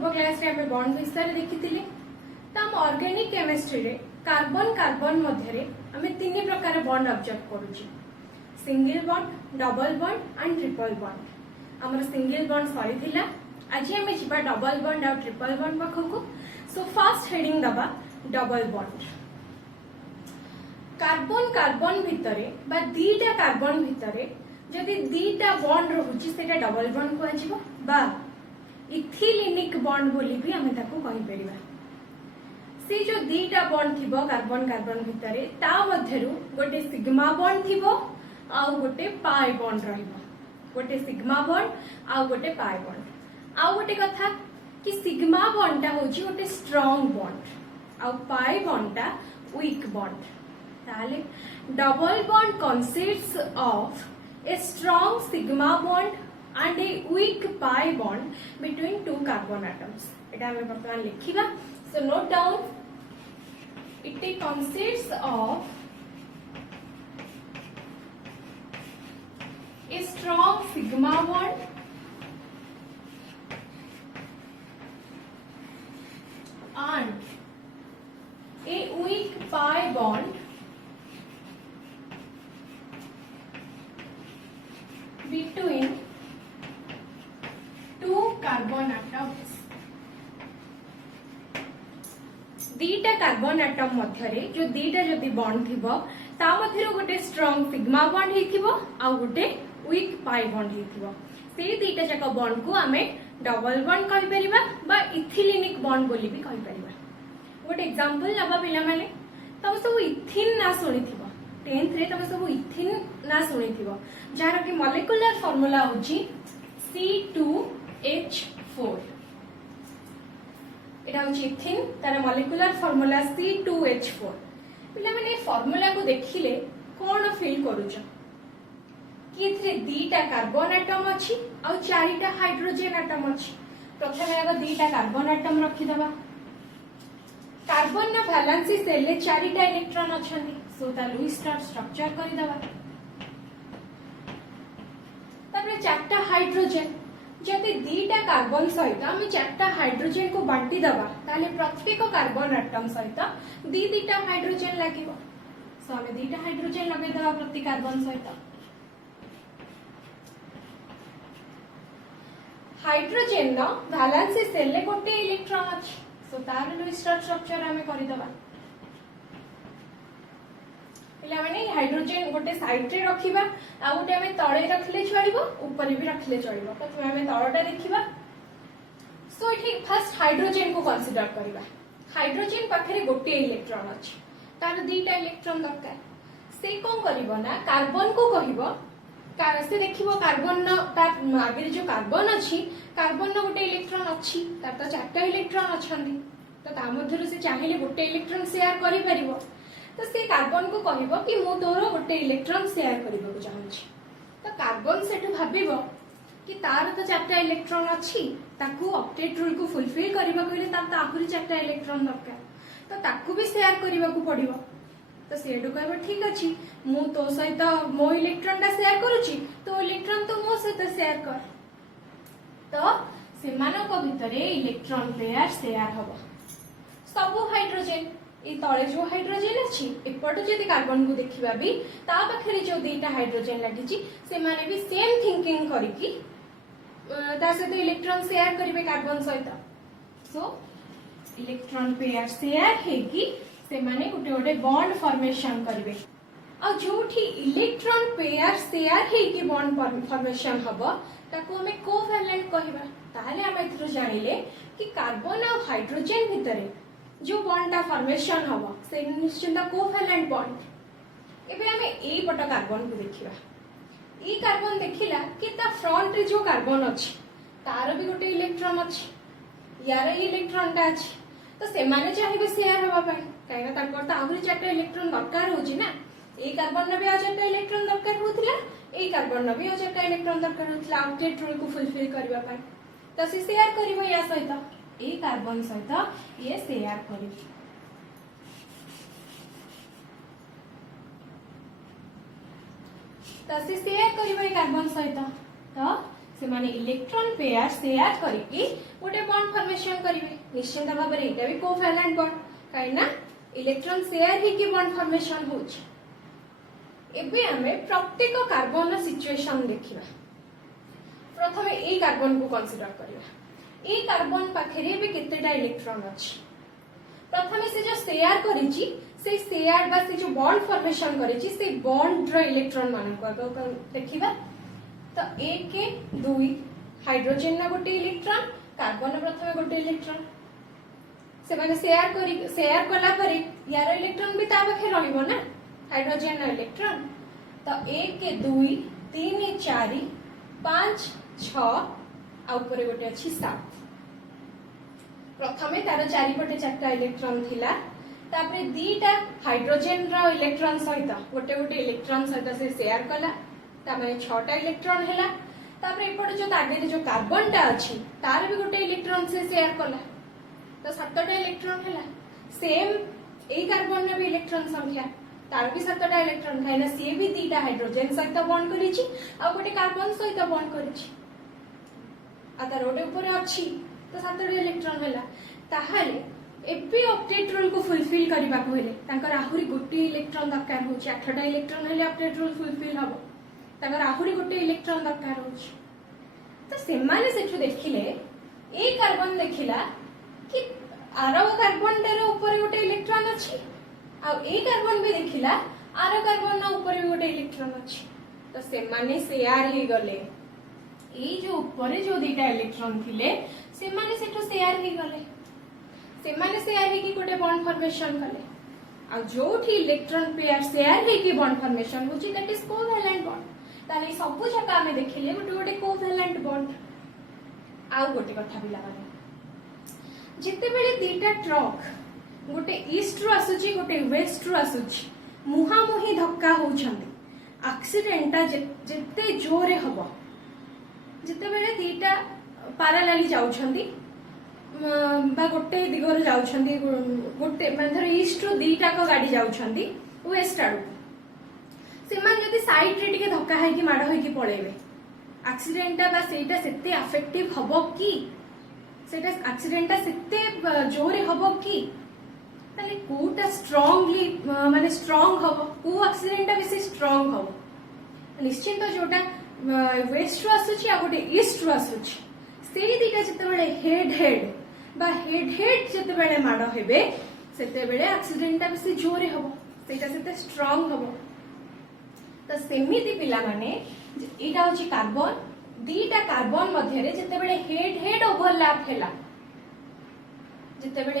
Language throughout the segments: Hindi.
पूर्व क्लास रे बॉन्ड विषय देखी हम ऑर्गेनिक केमिस्ट्री रे कार्बन कार्बन मध्य आम तीन प्रकार बॉन्ड ऑब्जर्व करूची single bond double bond and triple bond आमर सिंगल बॉन्ड सरी आज आम जा डबल बॉन्ड और ट्रिपल बॉन्ड पाखक सो फास्ट हेडिंग दबा डबल बॉन्ड कार्बन कार्बन भितरे बा दीटा कार्बन भितरे जदि दीटा बॉन्ड रहुची सेटा डबल बॉन्ड को बा इथिलिनिक बॉन्ड बोली भी आम ताको कहि परिबा से जो दीटा बॉन्ड थिबो कार्बन कार्बन भितरे ता मध्यरु गोटे सिग्मा बॉन्ड थिबो आ गोटे पाई बॉन्ड रहिबो गोटे सिग्मा बॉन्ड आ गोटे पाई बॉन्ड आ गोटे कथा कि सिग्मा बॉन्ड ता होची गोटे स्ट्रांग बॉन्ड आ पाई बॉन्ड ता वीक बॉन्ड ताले double bond consists of a strong sigma bond and a weak pi bond between two carbon atoms. এটা আমি বর্তমান লিখিবা so note down it consists of a strong sigma bond and a weak pi bond between two carbon atoms. दीटा कार्बन एटम मध्यरे जो दीटा जदि बॉन्ड थिबो ता मध्यरो गोटे स्ट्रांग सिग्मा बॉन्ड हेथिबो आ गोटे वीक पाई बॉन्ड हेथिबो से दीटा जाक बॉन्ड को आमे डबल बॉन्ड कहि परिबा बा इथिलिनिक बॉन्ड बोली भी कहि परिबा गोटे एग्जांपल नबा पिला माने तब सब इथिन ना सुनिथिबो 10th रे तब सब इथिन ना सुनिथिबो जार कि मॉलिक्यूलर फार्मूला होची C2H4 एटा होची इथिन तार मॉलिक्यूलर फार्मूला C2H4 पिला माने फार्मूला को देखिले कोन फील करूछ कि इथरे दीटा कार्बन एटम अछि आ चारिटा हाइड्रोजन एटम अछि प्रथमे आगो दीटा कार्बन एटम रखि दबा कार्बन ना वैलेंसी सेल ले चारिटा इलेक्ट्रॉन अछंती सो ता लुईस स्ट्रक्चर करि दबा तापर चारटा हाइड्रोजन जदि दीटा कार्बन सहित आम चारटा हाइड्रोजन को बांटी दबा ताले प्रत्येक कार्बन एटम सहित दीटा हाइड्रोजन लागिबो सो आम दीटा हाइड्रोजन लगे दबा प्रति कार्बन सहित हाइड्रोजन नो वैलेंसी सेल ले गोटे इलेक्ट्रॉन अछि सो तार लुईस स्ट्रक्चर आम करि दबा पिलामाने हाइड्रोजन गोटे साइड रे रखिबा आ गोटे हमें तळे रखले चलिबो ऊपर भी रखले चलिबो प्रथमे हमें तळटा देखिबा सो इठी फर्स्ट हाइड्रोजन को कंसीडर करिबा हाइड्रोजन पाखरे गोटे इलेक्ट्रॉन अछि तार दीटा इलेक्ट्रॉन दरकार से कोन करिवो ना कार्बन को कहिबो से देखिबो कार्बन तार आगे जो कार्बन अछि कार्बन न गोटे इलेक्ट्रॉन अछि तार तो चारटा इलेक्ट्रॉन अछंती तो ता मध्यरु से चाहिले गोटे इलेक्ट्रॉन शेयर करि परिबो तो से कार्बन को कहिबो कि मु तोरो गोटे इलेक्ट्रॉन शेयर करबो चाहूछि तो कार्बन सेठु भाबिबो कि तार तो चारटा इलेक्ट्रॉन अछि ताकू ऑक्टेट रूल को फुलफिल करबा कइले तार आखरी चारटा इलेक्ट्रॉन दरकार तो ताकू भी शेयर करबा को पड़िबो तो सेठु कहबो ठीक अछि मु तो सहित मो इलेक्ट्रॉन टा शेयर करूछि तो इलेक्ट्रॉन तो मो सहित शेयर कर तो सेमानक भितरे इलेक्ट्रॉन पेयर शेयर हबो सब हाइड्रोजन ए तळे जो हाइड्रोजन अछि एपटो जदि कार्बन को देखिबा भी ता पाखरे जो दीटा हाइड्रोजन लागिछि से माने भी सेम थिंकिंग करिकि ता से तो इलेक्ट्रॉन शेयर करिवे कार्बन सहित सो इलेक्ट्रॉन पेयर शेयर हेकी से माने गोटे गोटे बॉन्ड फॉर्मेशन करिवे आ जोठी इलेक्ट्रॉन पेयर शेयर हेकी बॉन्ड फॉर्मेशन हबो ताको हमें कोवैलेंट कहिबा ताले हम एथरो जानिले कि कार्बन और हाइड्रोजन भितरे जो बॉन्ड ता फॉर्मेशन हबो से निश्चित कोवैलेंट बॉन्ड एबे हमें ए पट कार्बन को देखिबा ई कार्बन देखिला कि ता फ्रंट रे जो कार्बन अछि तार भी गोटे इलेक्ट्रॉन अछि यार ई इलेक्ट्रॉन ता अछि तो से माने चाहिबे शेयर हबा पय काइना ताकर ता आहुरी चारटा इलेक्ट्रॉन दरकार होची ना ए कार्बन न भी आ चारटा इलेक्ट्रॉन दरकार होथिला ए कार्बन न भी आ चारटा इलेक्ट्रॉन दरकार होथिला ऑक्टेट रूल को फुलफिल करबा पय तो से शेयर करिवो या सहित ए कार्बन सहित ये शेयर करिवो तो से शेयर करिवो ए कार्बन सहित तो से माने इलेक्ट्रॉन पेयर शेयर करके गोटे बॉन्ड फॉर्मेशन करिवे निश्चित भाव में एटा भी कोवैलेंट बॉन्ड काहे ना इलेक्ट्रॉन शेयर ही की बॉन्ड फॉर्मेशन होछ। एबे हमें प्रत्येक कार्बन सिचुएशन देखिबा। प्रथमे ए कार्बन को कंसीडर करिवा। ए कार्बन पाखरे भी केतेटा इलेक्ट्रॉन अछि। प्रथमे से जो शेयर करिछि से शेयर बा से जो बॉन्ड फॉर्मेशन करिछि से बॉन्ड रो इलेक्ट्रॉन मान को देखिबा। तो 1 के 2 हाइड्रोजन ना गोटे इलेक्ट्रॉन कार्बन प्रथमे गोटे इलेक्ट्रॉन से माने शेयर कला परे यार इलेक्ट्रॉन भी ता पाखे रहइबो ना हाइड्रोजन ना इलेक्ट्रॉन। तो 1 के 2 3 4 5 6 आ ऊपर गोटे अछि 7। प्रथमे तार चारिपटे 4टा इलेक्ट्रॉन थिला तापरे दीटा हाइड्रोजन रो इलेक्ट्रॉन सहित गोटे गोटे इलेक्ट्रॉन सहित से शेयर कला ता माने 6टा इलेक्ट्रॉन हैला। तापरे एपटे जो आगे जो कार्बन टा अछि तार भी गोटे इलेक्ट्रॉन से शेयर कला तो 7टा इलेक्ट्रॉन हैला। सेम ए कार्बन ने भी इलेक्ट्रॉन संख्या तार भी 7टा इलेक्ट्रॉन काइना सी भी दीटा हाइड्रोजन सहित बॉन्ड करिछि आ गोटे कार्बन सहित बॉन्ड करिछि आ तार गोटे ऊपर अछि तो 7टा इलेक्ट्रॉन हैला। ताहाले एबे ऑक्टेट रूल को फुलफिल करबा को हेले तांकर आहुरी गोटे इलेक्ट्रॉन दरकार होछि 8टा इलेक्ट्रॉन हेले ऑक्टेट रूल फुलफिल हबो तांकर आहुरी गोटे इलेक्ट्रॉन दरकार होछि। तो सेमाने सेठु देखिले ए कार्बन देखिला कि आरो कार्बन तार ऊपर गोटे इलेक्ट्रॉन अछि आ ए कार्बन भी देखिला आरो कार्बन ना ऊपर भी गोटे इलेक्ट्रॉन अछि। तो सेमाने शेयर हे गले ए जो ऊपर जो दीटा इलेक्ट्रॉन थिले सेमाने सेठु शेयर हे गले सेमाने शेयर हे की गोटे बॉन्ड फॉर्मेशन कले आ जोठी इलेक्ट्रॉन पेयर शेयर हे की बॉन्ड फॉर्मेशन होची दैट इज कोवैलेंट बॉन्ड। ताले सब जगह हमें देखिले गोटे गोटे कोवैलेंट बॉन्ड। आ गोटे कथा बिला माने जिते बेले दीटा ट्रक गोटे ईस्ट रु आसुची गोटे वेस्ट रु आसुची मुहा मुही धक्का होउछंती एक्सीडेंटा जेते जोरे हबो जिते बेले दीटा पैरेलली जाउछंती बा गोटे दिगरे जाउछंती गोटे माने धर ईस्ट रु दीटा को गाड़ी जाउछंती वेस्ट आडू सेमान जदि साइड रे टिके धक्का है कि माड़ होई कि पळेबे एक्सीडेंटा बा सेटा सेते अफेक्टिव हबो कि सेटा एक्सीडेंटा सेते जोरे हबो कि ताले कोटा स्ट्रांगली माने स्ट्रांग हबो को एक्सीडेंटा बेसी स्ट्रांग हबो निश्चित जोटा वेस्ट रु आसुची आ गोटे ईस्ट रु आसुची सेई दीटा जते बेले हेड हेड बा हेड हेड जते बेले माड़ हेबे सेते बेले एक्सीडेंटा बेसी जोरे हबो सेटा सेते स्ट्रांग हबो। तो सेमिति पिला माने एटा होची कार्बन दीटा कार्बन मध्य रे जते बेले हेड हेड ओवरलैप हैला जते बेले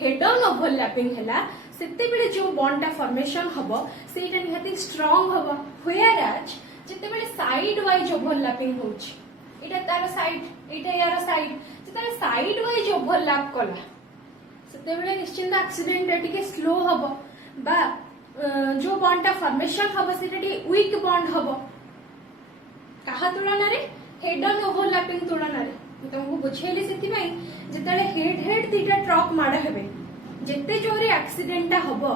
हेड ऑन ओवरलैपिंग हैला सेते बेले जो बॉन्ड टा फॉर्मेशन हबो सेटा निहाती स्ट्रांग हबो व्हेयर एज जते बेले साइड वाइज ओवरलैपिंग होची एटा तार साइड एटा यार साइड जते साइड वाइज ओवरलैप कला सेते बेले निश्चित एक्सीडेंट टिके स्लो हबो बा जो बॉन्ड टा फॉर्मेशन हबो सेटा टिके वीक बॉन्ड हबो कहा तुलना रे हेड ऑन ओवरलैपिंग तुलना रे तुमको बुझेली सेति भाई जतले हेड हेड दीटा ट्रक माड़ हेबे जेते जोरे एक्सीडेंट हबो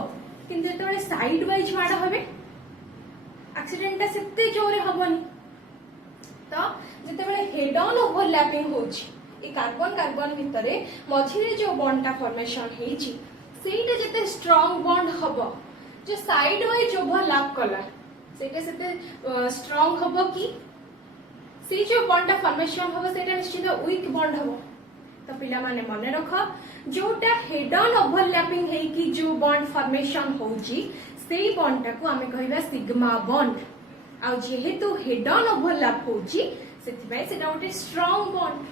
किंतु जतले साइड वाइज माड़ हेबे एक्सीडेंट सेते जोरे हबोनी। तो जतले हेड ऑन ओवरलैपिंग होची ए कार्बन कार्बन भितरे मझिरे जो बॉन्ड टा फॉर्मेशन हेची सेटा जते स्ट्रांग बॉन्ड हबो जो साइड वाइज ओवरलैप कला सेटा सेते स्ट्रांग हबो कि से जो बॉन्ड टा फॉर्मेशन हबो सेटा निश्चित वीक बॉन्ड हबो। तो पिला माने मने रखो जोटा हेड ऑन ओवरलैपिंग है कि जो बॉन्ड फॉर्मेशन होची सेई बॉन्ड टा को हमें कहबा सिग्मा बॉन्ड आ जेहेतु हेड ऑन ओवरलैप होची सेति भाई सेटा ओटे स्ट्रांग बॉन्ड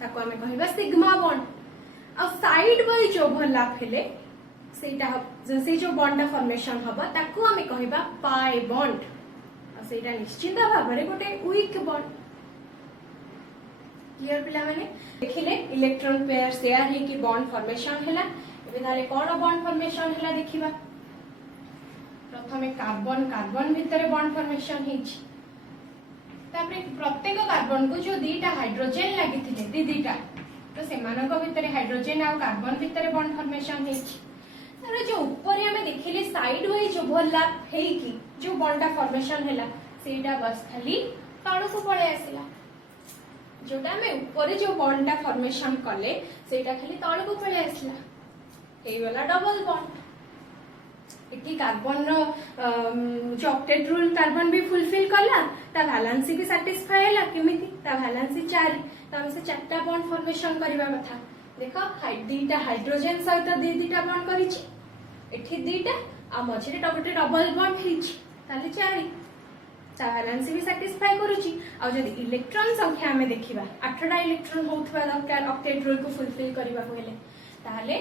ताको हमें कहबा सिग्मा बॉन्ड आ साइड वाइज ओवरलैप हेले सेटा जैसे जो बॉन्ड टा फॉर्मेशन हबा ताको हमें कहबा पाई बॉन्ड आ सेटा निश्चित भाव रे गोटे वीक बॉन्ड। क्लियर पिला माने देखिले इलेक्ट्रॉन पेयर शेयर हे कि बॉन्ड फॉर्मेशन हैला एबे ताले कोन बॉन्ड फॉर्मेशन हैला देखिबा। प्रथमे कार्बन कार्बन भितरे बॉन्ड फॉर्मेशन हेछि तापरे प्रत्येक कार्बन को जो दीटा हाइड्रोजन लागिथिले दीटा तो सेमानक भितरे हाइड्रोजन आ कार्बन भितरे बॉन्ड फॉर्मेशन हेछि तार जो ऊपर हमें देखिले साइड वाइज ओवरलैप हे कि जो बॉन्ड का फॉर्मेशन हैला सेटा बस खाली तळु को पळे आसिला जोटा हमें ऊपर जो बॉन्ड टा फॉर्मेशन कले सेटा खाली तल को पळे आसला ए वाला डबल बॉन्ड इटी कार्बन रो जो ऑक्टेट रूल कार्बन भी फुलफिल कला ता वैलेंसी भी सैटिस्फाई हला केमिति ता वैलेंसी 4 ता हम से चारटा बॉन्ड फॉर्मेशन करबा कथा देखो दीटा हाइड्रोजन सहित दीटा बॉन्ड करिछि एठी दीटा आ मझिरे डबल बॉन्ड हिछि ताले 4 ता वैलेंसी भी सैटिस्फाई करूछि आ जदि इलेक्ट्रॉन संख्या हमें देखिबा 8टा इलेक्ट्रॉन होथबा दरकार ऑक्टेट रूल को फुलफिल करबा हेले ताले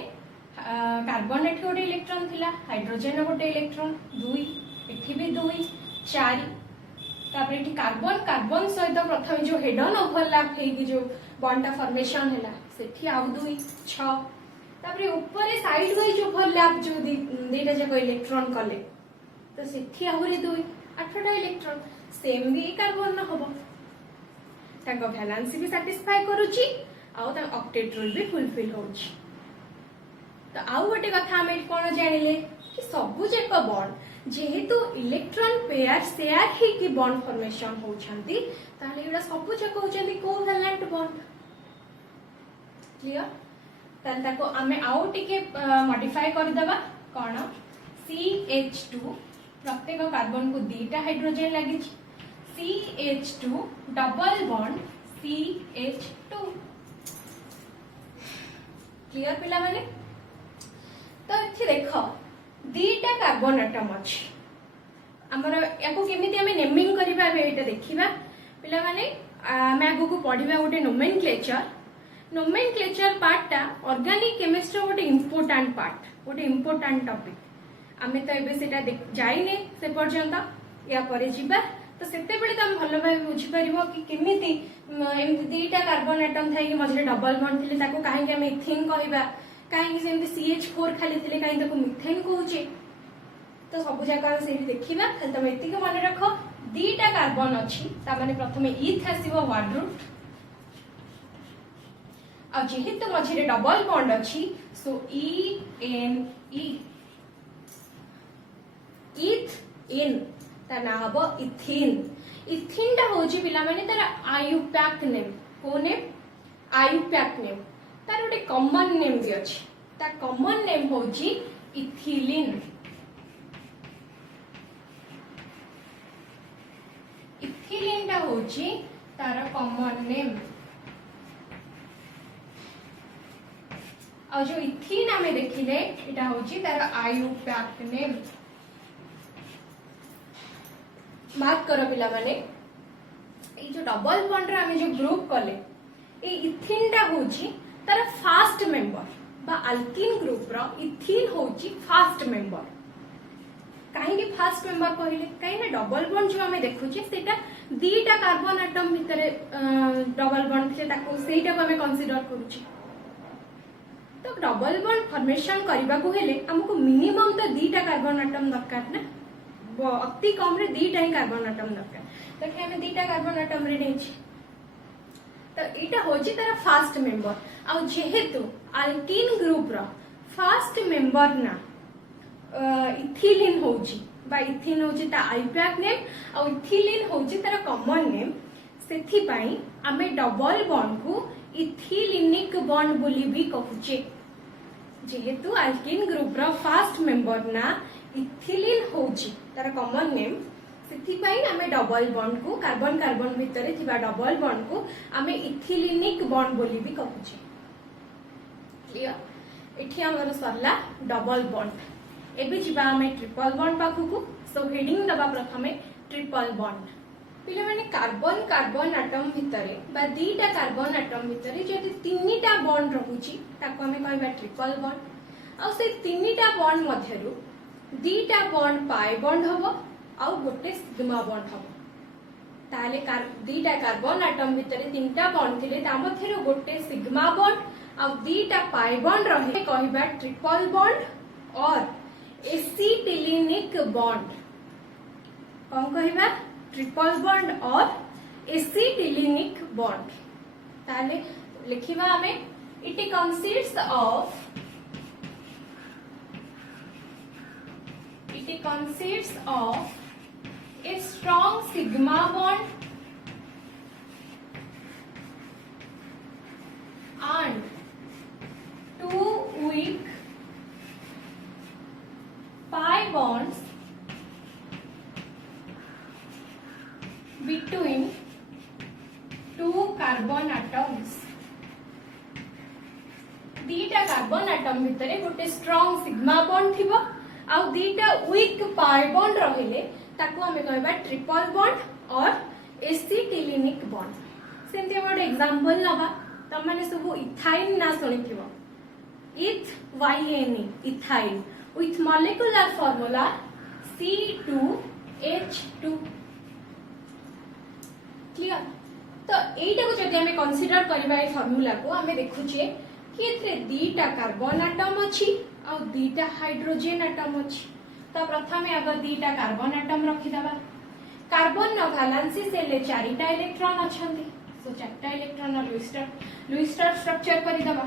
कार्बन एठी गोटे इलेक्ट्रॉन थिला हाइड्रोजन गोटे इलेक्ट्रॉन 2 एठी भी 2 4 तापर एठी कार्बन कार्बन सहित प्रथम जो हेड ऑन ओवरलैप हे कि जो बॉन्ड टा फॉर्मेशन हैला सेठी आउ 2 6 तापर ऊपर साइड वाइज ओवरलैप जो दीटा जको इलेक्ट्रॉन कले तो सेठी आउरी 2 8टा इलेक्ट्रॉन सेम भी कार्बन न होबो ताको वैलेंसी भी सैटिस्फाई करूची आउ ता ऑक्टेट रूल भी फुलफिल होची तो आउ गोटे कथा हमें कौन जानिले कि सबु जाक बॉन्ड जेहेतु इलेक्ट्रॉन पेयर शेयर ही कि बॉन्ड फॉर्मेशन होछंती ताले एडा सबु जाक होछंती कोवैलेंट बॉन्ड क्लियर ताले ताको हमें आउ टिके मॉडिफाई कर देबा कोन CH2 प्रत्येक कार्बन को दीटा हाइड्रोजन लागि CH2 double bond CH2 clear पिला माने तो ये देख दीटा कार्बन एटम अच्छी आमर याको केमिति हमें नेमिंग करबा एटा देखिबा पिला माने मैं आगु को पढिबा गोटे नोमेनक्लेचर पार्ट टा ऑर्गेनिक केमिस्ट्री गोटे इंपोर्टेंट पार्ट गोटे इंपोर्टेंट टॉपिक आमे तो एबे सेटा जाइने से पर्यंत या परे जिबा तो सेते बेले तो हम भलो भाबे बुझी परिबो कि केमिति एमति दीटा कार्बन एटम थाई कि मझे डबल बॉन्ड थिले ताको काहे कि हम इथिन कहबा कहीं सेमती CH4 खाली थिले कहीं ताको मिथेन कहूचे तो सब जगह से देखिबा खाली तुम एतिके मन रख दीटा कार्बन अछि ता माने प्रथमे इथ आसीबो वर्ड रूट आ जेहेतु मझिरे डबल बॉन्ड अछि सो ENE इथ इन ता ना हबो इथिन इथिन ता होची पिला माने तार आयुपैक नेम को नेम आयुपैक नेम तार गोटे कॉमन नेम भी अछि ता कॉमन नेम होची इथिलीन इथिलीन ता होची तार कॉमन नेम और जो इथिन हमें देखिले एटा होची तार आयुपैक नेम मार्क करो पिला माने ए जो डबल बॉन्ड रे हमें जो ग्रुप कले ए इथिन ता होची तार फास्ट मेंबर बा अल्किन ग्रुप रो इथिन होची फास्ट मेंबर काहे कि फास्ट मेंबर कहले काहे ना डबल बॉन्ड जो हमें देखुचे सेटा दीटा कार्बन एटम भितरे डबल बॉन्ड थे ताको सेटा को हमें कंसीडर करूची तो डबल बॉन्ड फॉर्मेशन करबा को हेले हमको मिनिमम तो दीटा कार्बन एटम दरकार ना अति कम रे दीटा ही कार्बन एटम दरकार तो हमें दीटा कार्बन एटम रे नेछि तो इटा होची तारा फास्ट मेंबर आ जेहेतु अल्किन ग्रुप रो फास्ट मेंबर ना इथिलीन होची बा इथिन होची ता आइपैक नेम आ इथिलीन होची तारा कॉमन नेम सेथि पई आमे डबल बॉन्ड को इथिलीनिक बॉन्ड बोली भी कहूचे जेहेतु अल्किन ग्रुप रो फास्ट मेंबर ना इथिलीन होची तारा कॉमन नेम सेथि पई आमे डबल बॉन्ड को कार्बन कार्बन भितरे थिबा डबल बॉन्ड को आमे इथिलीनिक बॉन्ड बोली भी कहूचे क्लियर एठी हमर सरला डबल बॉन्ड एबे जिबा आमे ट्रिपल बॉन्ड पाखु को सो हेडिंग दबा प्रथमे ट्रिपल बॉन्ड पिले माने कार्बन कार्बन एटम भितरे बा दीटा कार्बन एटम भितरे जदि तीनटा बॉन्ड रहूची ताको आमे कहबा ट्रिपल बॉन्ड आ से तीनटा बॉन्ड मध्यरु दीटा बॉन्ड पाई बॉन्ड हबो आ गोटे सिग्मा बॉन्ड हबो ताले दीटा कार्बन एटम भितरे तीनटा बॉन्ड थिले ता मध्यरु गोटे सिग्मा बॉन्ड आ दीटा पाई बॉन्ड रहे कहबा ट्रिपल बॉन्ड और एसिटिलिनिक बॉन्ड कौन कहबा ट्रिपल बॉन्ड और एसिटिलिनिक बॉन्ड ताले लिखिबा हमें it consists of a strong sigma bond atom भितर गोटे स्ट्रांग सिग्मा बॉन्ड थिबो आउ दीटा वीक पाई बॉन्ड रहिले ताको हमें कहबा ट्रिपल बॉन्ड और एसिटिलिनिक बॉन्ड। सेमती गोटे एग्जांपल नबा तम माने सब इथाइन ना सुनिथिबो इथ YNE ethyne with molecular formula C2H2 clear. तो एटा को जदि हमें कंसीडर करबा ए फार्मूला को हमें देखुचे कि एथरे दीटा कार्बन एटम अछि आ दीटा हाइड्रोजन एटम अछि। तो प्रथमे आग दीटा कार्बन एटम रखि दबा। कार्बन न वैलेंसी सेल ले चारिटा इलेक्ट्रॉन अछंती सो चारटा इलेक्ट्रॉन लुईस स्टार स्ट्रक्चर करि दबा।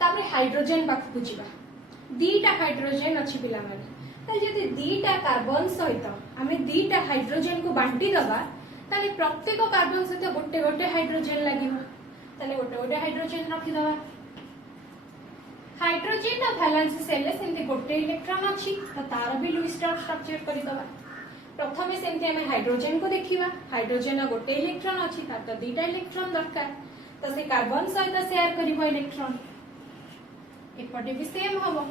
तापर हाइड्रोजन पाख बुझिबा दीटा हाइड्रोजन अछि पिला माने ताले जदि दीटा कार्बन सहित आमे दीटा हाइड्रोजन को बांटी दबा ताले प्रत्येक कार्बन सहित गोटे गोटे हाइड्रोजन लागिबो ताले गोटे गोटे हाइड्रोजन रखि दबा। हाइड्रोजन ना वैलेंसी सेल ले सेंते गोटे इलेक्ट्रॉन अछि तो तार भी लुईस स्टार स्ट्रक्चर करि दबा। प्रथमे सेंते हमें हाइड्रोजन को देखिबा हाइड्रोजन ना गोटे इलेक्ट्रॉन अछि तार तो दीटा इलेक्ट्रॉन दरकार तो से कार्बन सहित शेयर करिवो इलेक्ट्रॉन एपटे भी सेम हबो।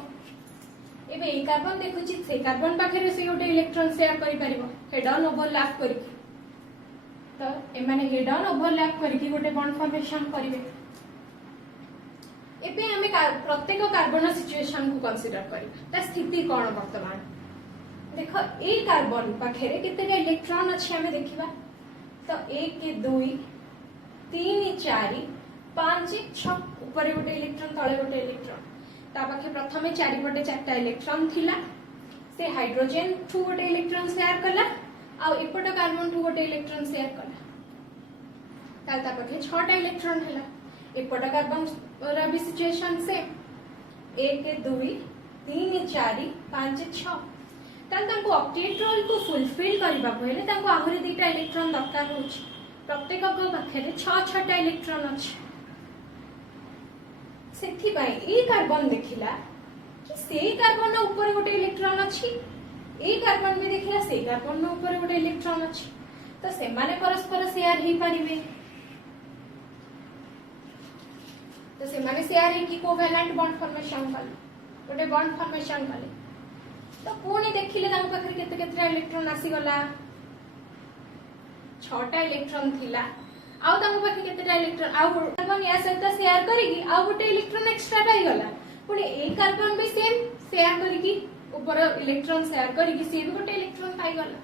एबे ए कार्बन देखुची से कार्बन पाखरे से गोटे इलेक्ट्रॉन शेयर करि परिबो हेड ऑन ओवरलैप करि तो ए माने हेड ऑन ओवरलैप करि गोटे बॉन्ड फॉर्मेशन करिवे। एबे हमें प्रत्येक कार्बन सिचुएशन को कंसीडर करिबा ता स्थिति कोन वर्तमान देखो ए कार्बन पाखरे केतेटा इलेक्ट्रॉन अछि हमें देखिबा तो 1 के 2 3 4 5 6 ऊपर गोटे इलेक्ट्रॉन तळे गोटे इलेक्ट्रॉन ता पाखे प्रथमे चारिपटे चारटा इलेक्ट्रॉन थिला से हाइड्रोजन ठू गोटे इलेक्ट्रॉन शेयर कला आ एपट कार्बन ठू गोटे इलेक्ट्रॉन शेयर कला ता पाखे 6टा इलेक्ट्रॉन हला एपट कार्बन रा भी सिचुएशन से 1 2 3 4 5 6 ताल तांको ऑक्टेट रोल को फुलफिल करबा पहिले तांको आहुरी दीटा इलेक्ट्रॉन दरकार होछि प्रत्येक को पाखे 6टा इलेक्ट्रॉन अछि। सेथि बाय ए कार्बन देखिला कि से कार्बन ऊपर गोटे इलेक्ट्रॉन अछि ए कार्बन भी देखिला से कार्बन ऊपर गोटे इलेक्ट्रॉन अछि तो से माने परस्पर शेयर हे परिबे तो से माने शेयर हे कि कोवेलेंट बॉन्ड फॉर्मेशन कले गोटे बॉन्ड फॉर्मेशन कले तो पुणी देखिले तांको पाखरे केते केते इलेक्ट्रॉन आसी गला 6टा इलेक्ट्रॉन थिला आउ तांको पाखे केतेटा इलेक्ट्रॉन आउ कार्बन या सहित शेयर करिकी आउ गोटे इलेक्ट्रॉन एक्स्ट्रा पाई गला पुणी ए कार्बन भी सेम शेयर करिकी ऊपर इलेक्ट्रॉन शेयर करिकी से भी गोटे इलेक्ट्रॉन पाई गला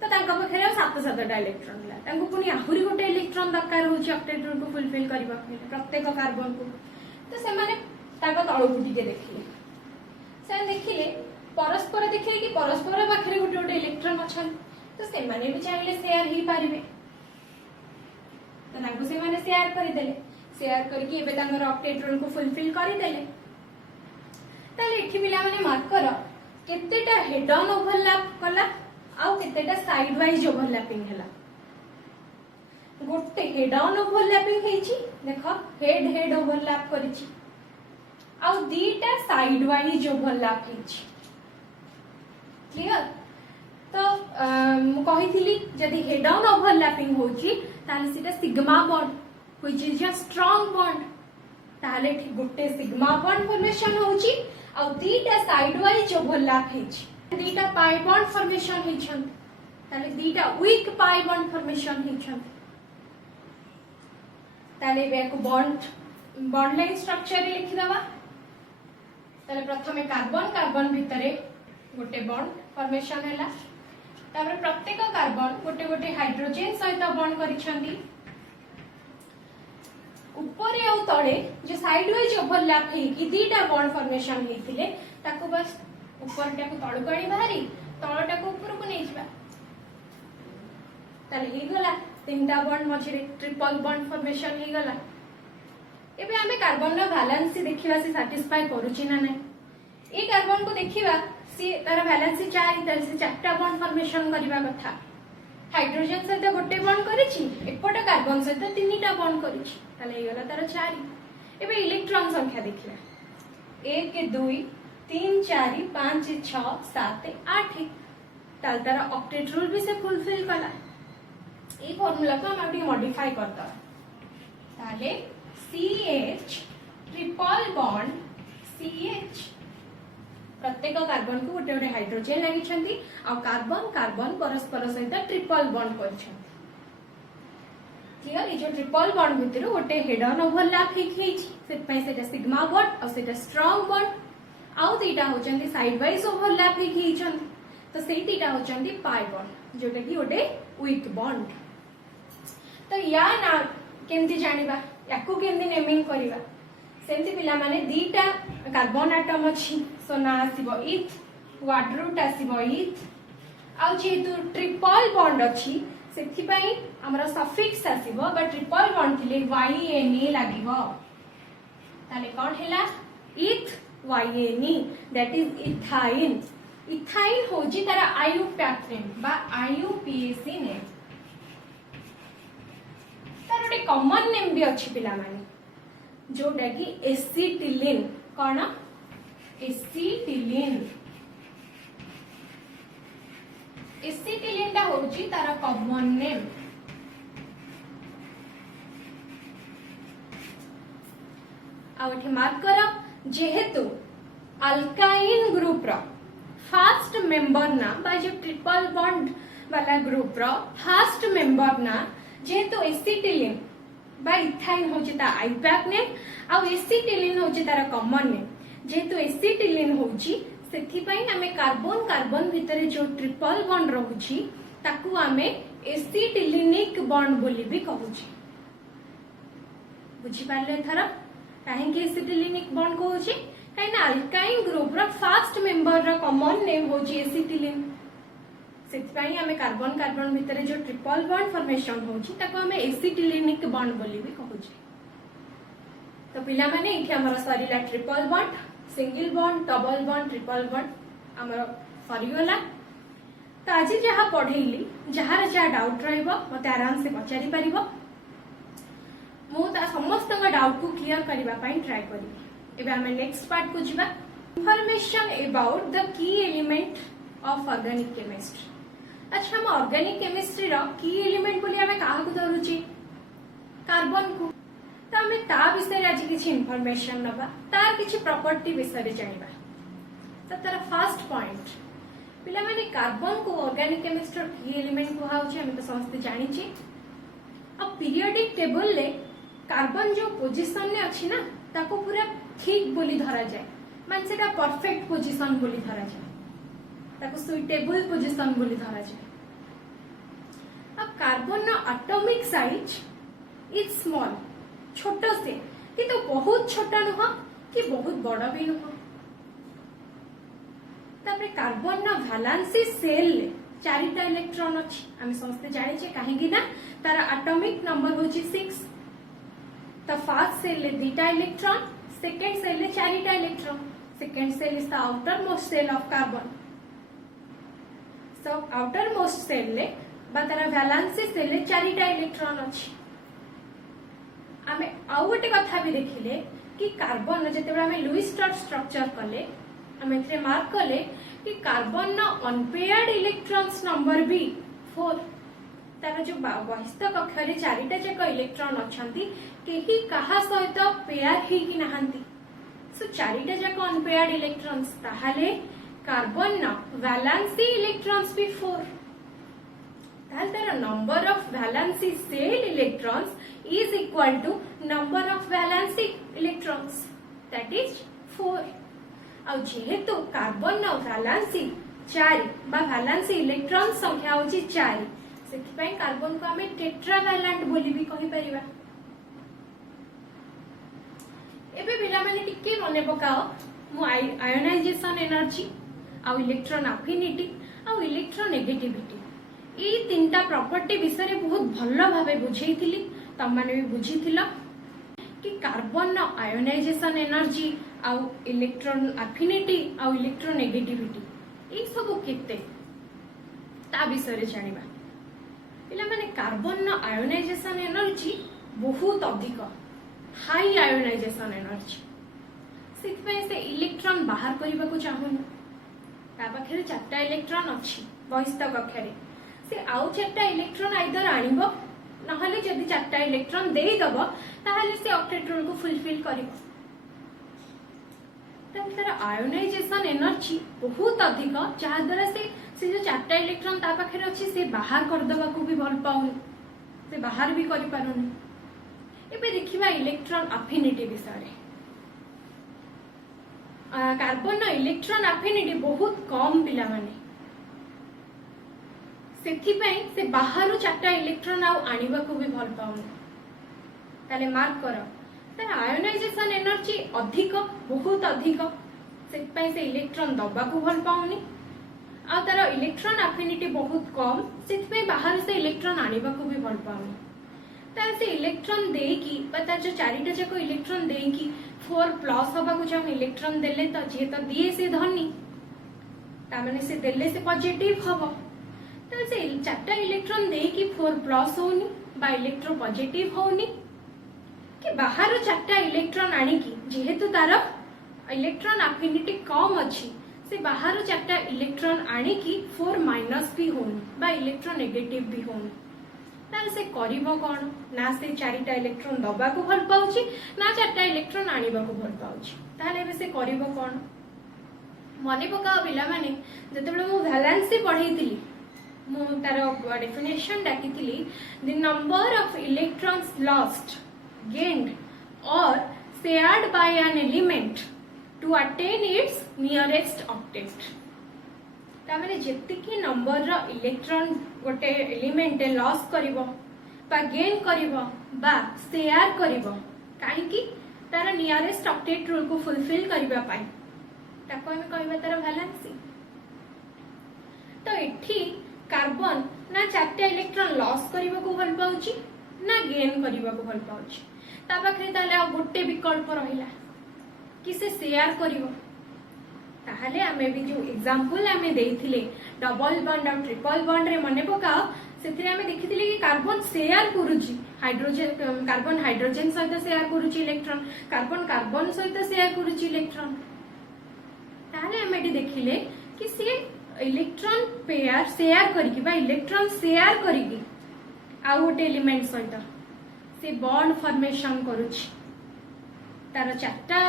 तो तांको पाखे 7-7टा इलेक्ट्रॉन ला तांको पुणी आहुरी गोटे इलेक्ट्रॉन दरकार होची ऑक्टेट रोल को फुलफिल करबा प्रत्येक कार्बन को तो से माने तांको तळो गुटी के देखिले से देखिले परस्पर देखिले कि परस्पर पाखे गोटे गोटे इलेक्ट्रॉन अछन तो से माने भी चाहिले शेयर ही पारिबे तो तांको से माने शेयर करि देले शेयर करके एबे तांकर ऑक्टेट रोल को फुलफिल करि देले ताले एठी बिला माने मार्क करो केतेटा हेड ऑन ओवरलैप कला आउ केतेटा साइड वाइज ओवरलैपिंग हला गोटे हेड ऑन ओवरलैपिंग हेची देखो हेड हेड ओवरलैप करिछि आउ दीटा साइड वाइज ओवरलैप हेची क्लियर। तो मु कहिथिली जदी हेड ऑन ओवरलैपिंग होची ताले सिटा sigma bond which is a strong bond ताले ठीक गोटे सिग्मा बॉन्ड फॉर्मेशन होची आ दीटा साइड वाइज ओवरलैप हेची दीटा पाई बॉन्ड फॉर्मेशन हेछन ताले दीटा वीक पाई बॉन्ड फॉर्मेशन हेछन ताले बे को बॉन्ड लाइन स्ट्रक्चर लिखि दबा ताले प्रथमे कार्बन कार्बन भितरे गोटे बॉन्ड फॉर्मेशन हैला तापर प्रत्येक कार्बन गोटे गोटे हाइड्रोजन सहित बॉन्ड करिसंती ऊपर आ तळे जे साइड वाइज ओवरलैप हे कि दीटा बॉन्ड फॉर्मेशन हेथिले ताको बस ऊपर टाको तळ काढी बाहरी तळ टाको ऊपर को नै जिबा ताले हे गला तीनटा बॉन्ड मझिरे ट्रिपल बॉन्ड फॉर्मेशन हे गला। एबे हमें कार्बन रो वैलेंसी देखिबा से सैटिस्फाई करूची ना नै ए कार्बन को देखिबा सी तार वैलेंसी 4 तार से 4टा बॉन्ड फॉर्मेशन करबा कथा हाइड्रोजन सहित गोटे बॉन्ड करिछि एपट कार्बन सहित 3टा बॉन्ड करिछि ताले हे गला तार 4 एबे इलेक्ट्रॉन संख्या देखिला 1 2 3 4 5 6 7 8 ताल तार ऑक्टेट रूल भी से फुलफिल कला ए फार्मूला को हम अभी मॉडिफाई करता ताले CH ट्रिपल बॉन्ड CH प्रत्येक कार्बन को गोटे गोटे हाइड्रोजेन लगी कार्बन कार्बन परस्पर सहित ट्रिपल बॉन्ड कर क्लियर ये जो ट्रिपल बॉन्ड भितर गोटे हेड ऑन ओवरलैप से सिग्मा बॉन्ड और सेटा स्ट्रांग बॉन्ड आउ दीटा होचंदी साइड वाइज ओवरलैप तो से दीटा होचंदी पाई बॉन्ड जोटा कि गोटे वीक बॉन्ड तो या ना केमती जानिबा याकू केमती नेमिंग करिबा सेमती पिला माने दीटा कार्बन एटम अछि सो ना आसीबो इथ वाटर रूट आसीबो इथ आ जेतु ट्रिपल बॉन्ड अछि सेथि पई हमरा सफिक्स आसीबो बट ट्रिपल बॉन्ड थिले YNE लागिबो ताले कोन हेला इथ YNE that is ethyne ethyne होजी तारा IUPAC नेम बा IUPAC नेम तार गोटे कॉमन नेम भी अच्छी पिला माने जोटा कि एसिटिलिन कौन एसिटिलिन एसिटिलिन टा होची तार कॉमन नेम आउठी मार्क करो जेहेतु alkyne group row first member ना बा जो ट्रिपल बॉन्ड वाला ग्रुप रो फर्स्ट मेंबर ना जेहेतु एसिटिलिन बा इथाइन होची ता आईपैक नेम आ एसिटिलिन होची तार कॉमन नेम जेहेतु एसिटिलिन होची सेथि पई हमें कार्बन कार्बन भितर जो ट्रिपल बॉन्ड रहूची ताकू हमें एसिटिलिनिक बॉन्ड बोली भी कहूची बुझी पाले थरा काहे कि एसिटिलिनिक बॉन्ड कहूची काहे ना alkyne group row first member रो कॉमन नेम होची एसिटिलिन सेथि हमें कार्बन कार्बन भितर जो ट्रिपल बॉन्ड फॉर्मेशन होची ताको हमें एसिटिलिनिक बॉन्ड बोली भी कहूची तो पिला माने इठी हमर Sarila triple bond single bond double bond triple bond हमर सरीगला तो आज जहाँ पढ़ेली जहाँ जहाँ डाउट रहइबो मते आराम से पचारि परिबो मु ता समस्त डाउट को क्लियर करबा पई ट्राई करिबी एबे हमें नेक्स्ट पार्ट को जिबा information about the key element of organic chemistry अच्छा हम ऑर्गेनिक केमिस्ट्री रो की एलिमेंट बोली हमें काहा को धरुची कार्बन को तो हमें ता विषय आज किछि इंफॉर्मेशन नबा तार किछि प्रॉपर्टी विषय जानिबा तो तार फर्स्ट पॉइंट पिला माने कार्बन को ऑर्गेनिक केमिस्ट्री की एलिमेंट को हाउची हम तो समस्त जानि छी अब पीरियोडिक टेबल ले कार्बन जो पोजीशन ने अछि ना ताको पूरा ठीक बोली धरा जाए माने सेटा परफेक्ट पोजीशन बोली धरा जाए ताको सुइटेबल पोजीशन बोली धरा जाए अब कार्बन ना एटॉमिक साइज इज स्मॉल छोटो से किंतु बहुत छोटा नुह कि बहुत बड़ा भी नुह तापरे कार्बन ना वैलेंसी सेल ले चारिटा इलेक्ट्रॉन अछि हम समस्त जानि छे काहे कि ना तार एटॉमिक नंबर होची 6 तो फर्स्ट सेल ले दीटा इलेक्ट्रॉन सेकंड सेल ले चारिटा electron second shell is the outermost shell of carbon so outermost shell ले बा तार वैलेंसी सेल ले चारिटा इलेक्ट्रॉन अछि आमे आउ गोटे कथा भी देखिले कि कार्बन जेतेबेला हमें लुईस स्टोर स्ट्रक्चर कले हमें एथरे मार्क कले कि कार्बन ना अनपेयर्ड इलेक्ट्रॉन्स नंबर भी 4 तार जो बहिस्थ कक्ष रे चारिटा जक इलेक्ट्रॉन अछंती केही कहा सहित पेयर ही कि नाहंती सो चारिटा जक अनपेयर्ड इलेक्ट्रॉन्स ताहाले कार्बन ना वैलेंसी इलेक्ट्रॉन्स भी 4 ताल तार number of valency cell electrons is equal to number of valency electrons that is 4 ଆଉ जेहेतु कार्बन ना वैलेंसी 4 बा वैलेंसी इलेक्ट्रॉन संख्या होची 4 सेति पई कार्बन को हमें टेट्रावैलेंट बोली भी कहि परिबा एबे बिला माने टिके मने पकाओ मु आयोनाइजेशन एनर्जी आ इलेक्ट्रॉन अफिनिटी आ इलेक्ट्रॉन नेगेटिविटी ई तीनटा प्रॉपर्टी विषय रे बहुत भलो भाबे बुझेइथिली तम माने भी बुझीथिला कि कार्बन ना आयोनाइजेशन एनर्जी आउ इलेक्ट्रॉन अफिनिटी आउ इलेक्ट्रॉन नेगेटिविटी ई सब केते ता विषय रे जानिबा पिला माने कार्बन ना आयोनाइजेशन एनर्जी बहुत अधिक हाई आयोनाइजेशन एनर्जी सिथपे से इलेक्ट्रॉन बाहर करबा को चाहुन ता पाखरे चारटा इलेक्ट्रॉन अछि बहिस्थ कक्ष रे से आउ चारटा इलेक्ट्रॉन आइदर आनिबो नहले जदि चारटा इलेक्ट्रॉन देई दबो ताहले से ऑक्टेट रूल को फुलफिल करिवो तार आयोनाइजेशन एनर्जी बहुत अधिक जहाद्वारा से जो 4टा इलेक्ट्रॉन ता पाखे अच्छी से बाहर करदे को भी भल पाऊनी से बाहर भी करि पारुनी। एबे देखिबा इलेक्ट्रॉन अफिनिटी विषय। कार्बन इलेक्ट्रॉन अफिनिटी बहुत कम पिला माने से बाहर 4टा इलेक्ट्रॉन आनिबा को भी भल पाऊनी। ताले मार्क कर तार आयोनाइजेशन एनर्जी अधिक बहुत अधिक से इलेक्ट्रॉन दबा को भल पाऊनी आ तार इलेक्ट्रॉन अफिनिटी बहुत कम से बाहर से इलेक्ट्रॉन आनिबा को भी भल पाऊनी। तार से इलेक्ट्रॉन देकी तार जो 4टा जाक इलेक्ट्रॉन देकी 4+ हवा को जो इलेक्ट्रॉन देले तो जे तो दिए से धनी ता माने से देले से पॉजिटिव हबो। तार से 4टा इलेक्ट्रॉन देकी 4+ होनी बा इलेक्ट्रो पॉजिटिव होनी कि बाहर 4टा इलेक्ट्रॉन आनी की जेहेतु तार इलेक्ट्रॉन अफिनिटी कम अच्छी से बाहर 4टा इलेक्ट्रॉन आनी की 4- भी होनी बा इलेक्ट्रो नेगेटिव भी होनी। तार से करिवो कोन ना से 4टा इलेक्ट्रॉन दबा को भल पाउची ना 4टा इलेक्ट्रॉन आनिबा को भल पाउची। ताले बे से करिवो कोन मने पकाओ पिला माने जतेबेले मु वैलेंसी पढैतिली मु तार डेफिनेशन डाकितिली the number of electrons lost gained or shared by an element to attain its nearest octet। तामें जेतिकी नंबर रो इलेक्ट्रॉन गोटे एलिमेंट लॉस करिवो बा गेन करिवो बा शेयर करिवो काहे की तार नियरेस्ट ऑक्टेट रूल को फुलफिल करिबा पाई ताको हम कहबा तार वैलेंसी। तो एठी कार्बन ना 4टा इलेक्ट्रॉन लॉस करिवो को भल पाउची ना गेन करिवो को भल पाउची। ता पाखरे ताले आ गोटे विकल्प रहिला कि से शेयर करिवो। ताहले हमें भी जो एग्जांपल हमें देइथिले डबल बॉन्ड और ट्रिपल बॉन्ड रे मने पकाओ सेथिरे हमें देखिथिले कि कार्बन शेयर करूची हाइड्रोजन कार्बन हाइड्रोजन सहित शेयर करूची इलेक्ट्रॉन कार्बन कार्बन सहित शेयर करूची इलेक्ट्रॉन। ताहले हमें एटी देखिले कि से इलेक्ट्रॉन पेयर शेयर करिकि बा इलेक्ट्रॉन शेयर करिकि आ गोटे एलिमेंट सहित से बॉन्ड फॉर्मेशन करूची। तार 4टा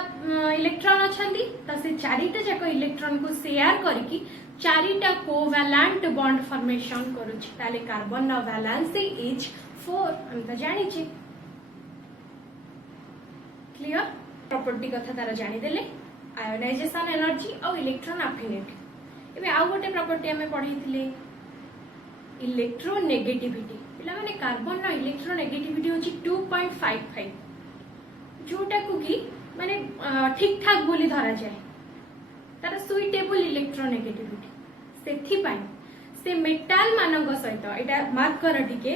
इलेक्ट्रॉन अछंदी त से 4टा जाक इलेक्ट्रॉन को शेयर करके 4टा कोवैलेंट बॉन्ड फॉर्मेशन करूची। ताले कार्बन रो वैलेंसी इज 4 हम त जानि छी। क्लियर प्रॉपर्टी कथा तार जानि देले आयोनाइजेशन एनर्जी और इलेक्ट्रॉन अफिनिटी। एबे आ गोटे प्रॉपर्टी हमें पढैथिले इलेक्ट्रोनेगेटिविटी। पिला माने कार्बन रो इलेक्ट्रोनेगेटिविटी होची 2.55 जोटा को कि माने ठीक ठाक बोली धरा जाए तार सुइटेबल इलेक्ट्रोनेगेटिविटी सेथि पाई से मेटाल मानक सहित एटा मार्क कर टिके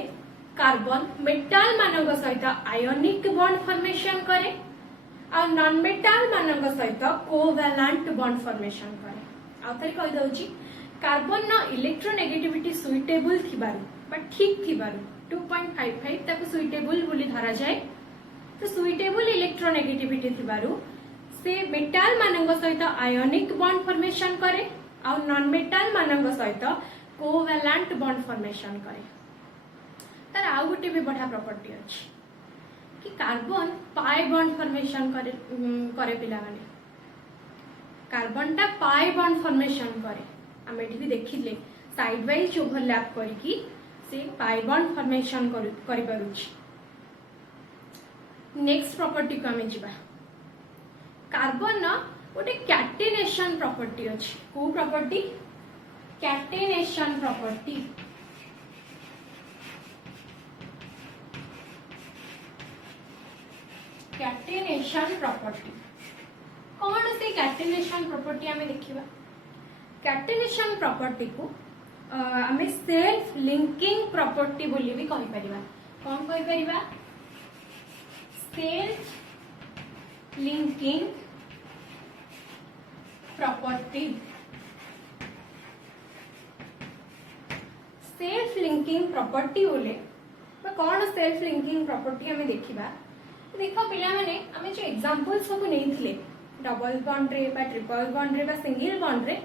कार्बन मेटाल मानक सहित आयोनिक बॉन्ड फॉर्मेशन करे आ नॉन मेटाल मानक सहित कोवैलेंट बॉन्ड फॉर्मेशन करे। आ थरी कहि दउची कार्बन न इलेक्ट्रोनेगेटिविटी सुइटेबल थिबारु बा ठीक थिबारु 2.55 ताको सुइटेबल बोली धरा जाए। तो सुइटेबल इलेक्ट्रोनेगेटिविटी थिबारु से मेटाल मानक सहित आयोनिक बॉन्ड फॉर्मेशन करे आ नॉन मेटाल मानक सहित कोवैलेंट बॉन्ड फॉर्मेशन करे। तार आ गोटे भी बढ़िया प्रॉपर्टी अछि कि कार्बन पाई बॉन्ड फॉर्मेशन करे पिला माने कार्बन टा पाई बॉन्ड फॉर्मेशन करे। हम एठी भी देखिले साइड वाइज ओवरलैप करके से पाई बॉन्ड फॉर्मेशन करि पारुछि। नेक्स्ट प्रॉपर्टी को हमें जीवा कार्बन न गोटे कैटेनेशन प्रॉपर्टी अछि। को property catenation property. Catenation property कौन से कैटेनेशन प्रॉपर्टी हमें देखिबा। कैटेनेशन प्रॉपर्टी को हमें सेल्फ लिंकिंग प्रॉपर्टी बोली भी कहि परिबा। कौन कहि परिबा self linking property. Self linking property बोले कौन सेल्फ लिंकिंग प्रॉपर्टी हमें देखिबा। देखो पिला माने हमें जो एग्जांपल सब नेइथिले डबल बॉन्ड रे बा ट्रिपल बॉन्ड रे बा सिंगल बॉन्ड रे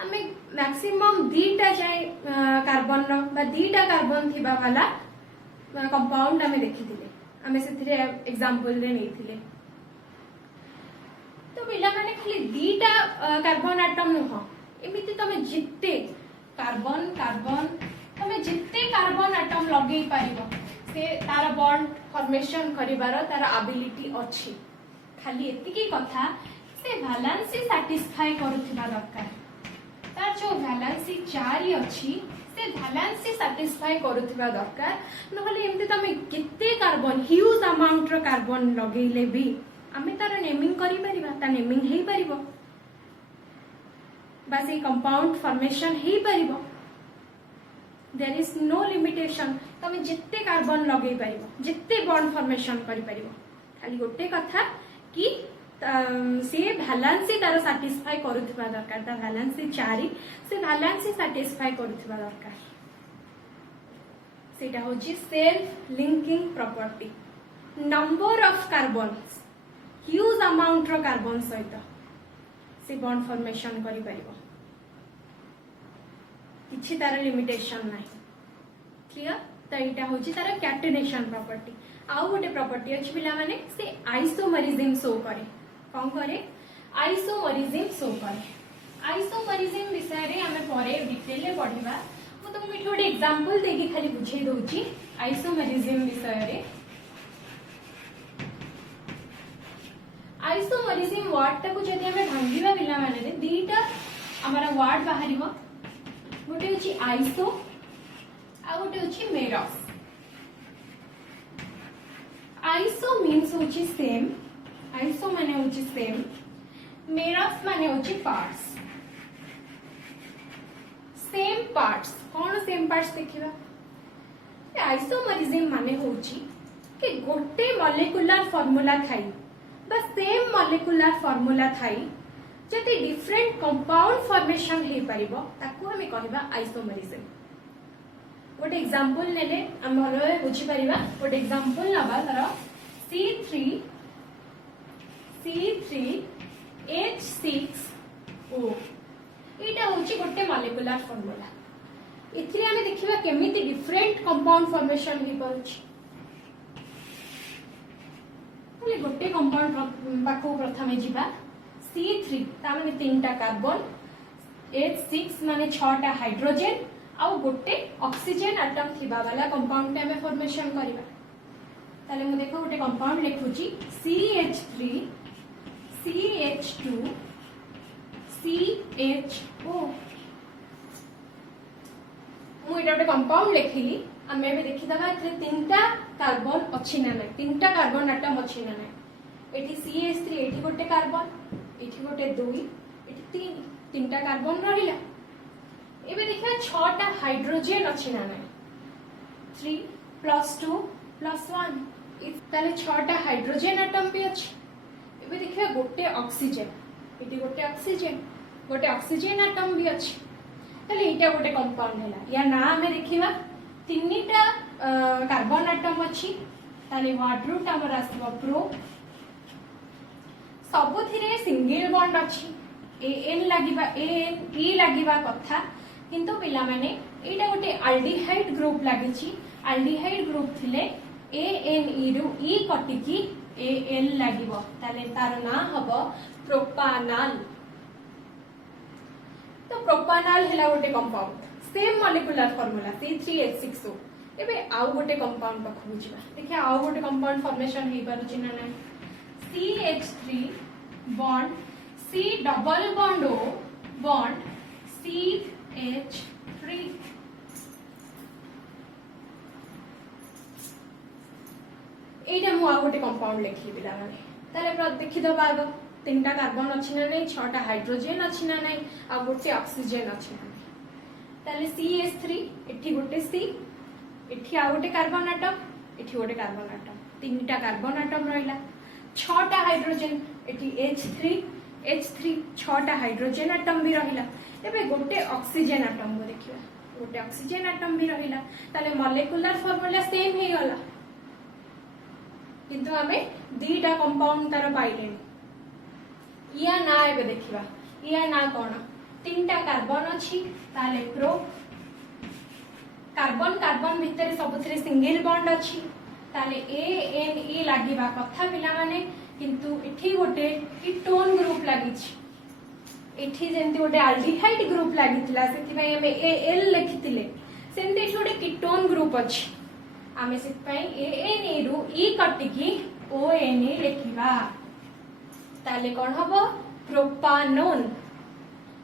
हमें मैक्सिमम 2टा जाए कार्बन रो बा 2टा कार्बन थिबा वाला कंपाउंड हमें देखिथिले हमें से एग्जांपल रे नेइथिले। तो पिला माने खाली दीटा कार्बन एटम नुह एमती तुम जिते कार्बन कार्बन तुम जिते कार्बन एटम लगे पार से तार बॉन्ड फॉर्मेशन करिवार तार एबिलिटी अच्छी खाली एतिकी कथा से वैलेंसी सैटिस्फाई करुवा दरकार तार जो वैलेंसी 4 अच्छी से वैलेंसी सैटिस्फाई करुवा दरकार नहले एमती तुम केते कार्बन ह्यूज अमाउंट रो कार्बन लगेले भी आमे तार नेमिंग करि परिबा ता नेमिंग हेई परिबो बस ये कंपाउंड फॉर्मेशन हेई परिबो देयर इज नो लिमिटेशन तुम जिते कार्बन लगे पारिबो जिते बॉन्ड फॉर्मेशन करि परिबो खाली गोटे कथा कि से वैलेंसी तार सैटिस्फाई करुवा दरकार ता वैलेंसी 4 से वैलेंसी सैटिस्फाई करुवा दरकार सेटा होची self linking property number of carbons huge amount रो कार्बन सहित से बॉन्ड फॉर्मेशन करि परिबो किछि तार लिमिटेशन नाही क्लियर तो एटा होची तार कैटेनेशन प्रॉपर्टी आउ गोटे प्रॉपर्टी अछि पिला माने से आइसोमरिज्म शो करे कोन करे आइसोमरिज्म शो करे आइसोमरिज्म विषय रे हमें परे डिटेल रे पढिबा मु तुम मिठी गोटे एग्जांपल देकी खाली बुझे दोची आइसोमरिज्म विषय रे आइसोमरिज्म वर्ड टाको जदि हमें भांगीबा पिला माने रे दीटा हमारा वर्ड बाहरिबो गोटे होची आइसो आ गोटे होची मेरस आइसो मीन्स होची सेम आइसो माने होची सेम मेरस माने होची पार्ट्स सेम पार्ट्स कौन सेम पार्ट्स देखिबा आइसोमरिज्म माने होची कि गोटे मॉलिक्यूलर फार्मूला थाई बस सेम मॉलिक्यूलर फार्मूला थाई जति डिफरेंट कंपाउंड फॉर्मेशन हे परिबो ताकू हमें कहबा आइसोमरिज्म गोटे एग्जांपल नेले हम भलो बुझी परिबा गोटे एग्जांपल नबा तर C3H6O एटा होची गोटे मॉलिक्यूलर फार्मूला इथि हमें देखिबा केमिति डिफरेंट कंपाउंड फॉर्मेशन हे परुची तले गोटे कंपाउंड पाखो प्रथमे जिबा C3 तामे 3टा कार्बन H6 माने 6टा हाइड्रोजन आउ गोटे ऑक्सीजन एटम थिबा वाला कंपाउंड पे हमें फॉर्मेशन करिबा ताले मु देखो गोटे कंपाउंड लिखुची CH3 CH2 CHO मु एटा गोटे कंपाउंड लिखिली हमें भी देखि दबा एथे 3टा कार्बन अछि ना नै 3टा कार्बन एटम अछि ना नै एठी CH3 एठी गोटे कार्बन एठी गोटे 2 एठी 3टा कार्बन रहिला एबे देखिया 6टा हाइड्रोजन अछि ना नै 3 + 2 + 1 ताले 6टा हाइड्रोजन एटम भी अछि एबे देखिया गोटे ऑक्सीजन एठी गोटे ऑक्सीजन एटम भी अछि ताले एटा गोटे कंपाउंड हैला या ना हमें देखिबा 3टा कार्बन एटम अछि ताले वर्ड रूट हमर आसबो प्रो सबुथिरे सिंगल बॉन्ड अछि एन लागिबा एन ई लागिबा कथा किंतु पिला माने एटा गोटे एल्डिहाइड ग्रुप लागिछि एल्डिहाइड ग्रुप थिले एन ई रु ई कटिकी एन लागिबो ताले तार ना हबो प्रोपानल तो प्रोपानल हैला गोटे compound same molecular formula C3H6O एबे आउ गोटे कंपाउंड पखु बुझिबा देखिया आउ गोटे कंपाउंड फॉर्मेशन हे पारुछि ना नै CH3 bond C double bond O bond CH3 एटा मु आ गोटे कंपाउंड लिखि बिला माने ताले देखि दबा आगो 3टा कार्बन अछि ना नै 6टा हाइड्रोजन अछि ना नै आ गोटे ऑक्सीजन अछि ना नै ताले CH3 एठी गोटे C एठी आ गोटे कार्बन एटम एठी गोटे कार्बन एटम 3टा कार्बन एटम रहिला 6टा हाइड्रोजन एठी H3 6टा हाइड्रोजन एटम भी रहिला एबे गोटे ऑक्सीजन एटम को देखिबा गोटे ऑक्सीजन एटम भी रहिला ताले मॉलिक्यूलर फार्मूला सेम हे गला किंतु हमें दीटा कंपाउंड तार पाइले या ना एबे देखिबा या ना कोन 3टा कार्बन अछि ताले प्रो कार्बन कार्बन भितर सबुथिरे सिंगल बॉन्ड अछि ताले ए एन ई लागिबा कथा पिला माने किंतु इठी गोटे कीटोन ग्रुप लागिछि एठी जेंति गोटे एल्डिहाइड ग्रुप लागिथिला सेति पई हमें एल लिखिथिले सेंति एठी गोटे कीटोन ग्रुप अछि आमे सेति पई एएन रु ई कटिकी ओएन लिखिबा ताले कोन हबो प्रोपानोन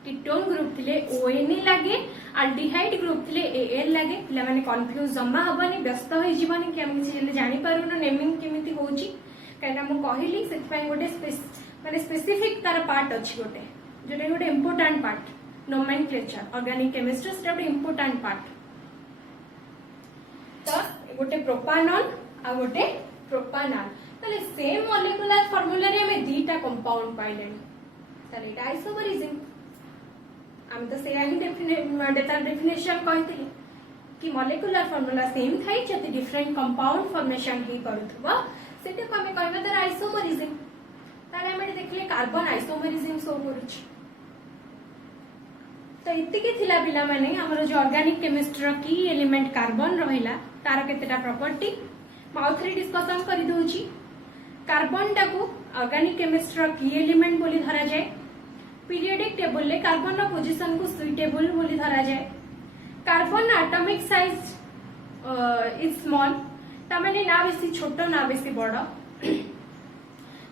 कीटोन ग्रुप थिले ओएन लागे एल्डिहाइड ग्रुप थिले एएल लागे पिला माने कंफ्यूज जम्मा हबनी व्यस्त होई जीवनी कि हम किछि जानि पारुनो नेमिंग केमिति होउची काहेना मु कहिली सेति पई गोटे माने स्पेसिफिक तार पार्ट अछि गोटे जोटे गोटे important part nomenclature organic chemistry से गोटे इंपोर्टेंट पार्ट तो गोटे प्रोपानोन आ गोटे प्रोपानॉल ताले सेम मॉलिक्यूलर फार्मूला रे हमें दीटा कंपाउंड पाइलेनी ताले एटा आइसोमरिज्म हम तो सेया ही डेफिनेशन कहतिली कि मॉलिक्यूलर फार्मूला सेम थाई जति डिफरेंट कंपाउंड फॉर्मेशन ही करूथबो सेटे को हमें कहबा तार आइसोमरिज्म ताले हमें देखले कार्बन आइसोमरिज्म शो करूछ तो इतिके थिला पिला माने हमर जो ऑर्गेनिक केमिस्ट्री की एलिमेंट कार्बन रहिला तार केतेटा प्रॉपर्टी माउथरी डिस्कशन करि दोची कार्बन टाकू ऑर्गेनिक केमिस्ट्री की एलिमेंट बोली धरा जाए पीरियोडिक टेबल ले कार्बन रो पोजीशन को सुइटेबल बोली धरा जाए carbon atomic size is small ता माने ना बेसी छोटो ना बेसी बड़ो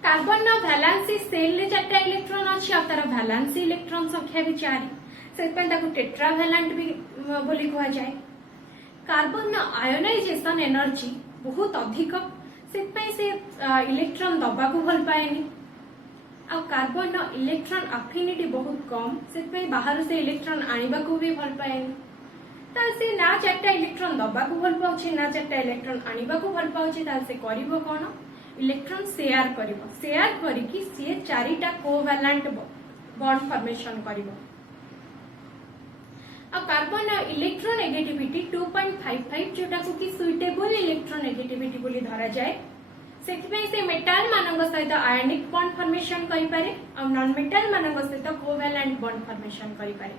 कार्बन नो वैलेंसी सेल ले 4टा इलेक्ट्रॉन अछि आ तार वैलेंसी इलेक्ट्रॉन संख्या भी 4 सेपन ताको टेट्रावैलेंट भी बोली कहा जाए कार्बन नो आयोनाइजेशन एनर्जी बहुत अधिक सेपई से इलेक्ट्रॉन दबा को भल पाएनी आ कार्बन नो इलेक्ट्रॉन अफिनिटी बहुत कम सेपई बाहर से इलेक्ट्रॉन आनिबा को भी भल पाएनी ता से ना 4टा इलेक्ट्रॉन दबा को भल पाउछि ना 4टा इलेक्ट्रॉन आनिबा को भल पाउछि ता से करिवो कोन इलेक्ट्रॉन शेयर करिवो शेयर करी कि से 4टा कोवैलेंट बॉन्ड फॉर्मेशन करिवो आ कार्बन इलेक्ट्रॉन नेगेटिविटी 2.55 जोटा को कि सुइटेबल इलेक्ट्रॉन नेगेटिविटी बोली धरा जाए सेथिपई से मेटल मानंग सहित आयनिक बॉन्ड फॉर्मेशन करि पारे आ नॉन मेटल मानंग सहित कोवैलेंट बॉन्ड फॉर्मेशन करि पारे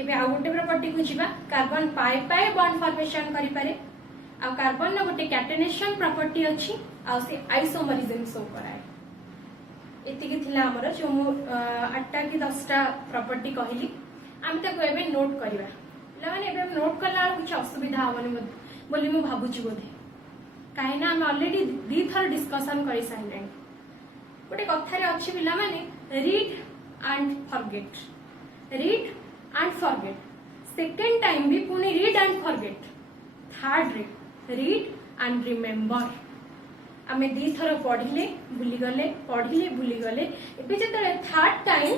एबे आ गोटे प्रॉपर्टी को जिबा कार्बन पाई पाई बॉन्ड फॉर्मेशन करि पारे आ कार्बन न गोटे कैटेनेशन प्रॉपर्टी अछि आ से आइसोमरिज्म शो कराए एतिके थिला हमर जो 8टा कि 10टा प्रॉपर्टी कहली आम ताको एबे नोट करिवा माने एबे नोट करला कुछ असुविधा होबनी बोली मु भाबुची बोधे काहे ना हम ऑलरेडी दी थर डिस्कशन करि साइलें गोटे कथा रे अछि पिला माने read and forget second time भी पुनी read and forget third read and remember आमे दी थर पढिले भूली गले एबे जते थर्ड टाइम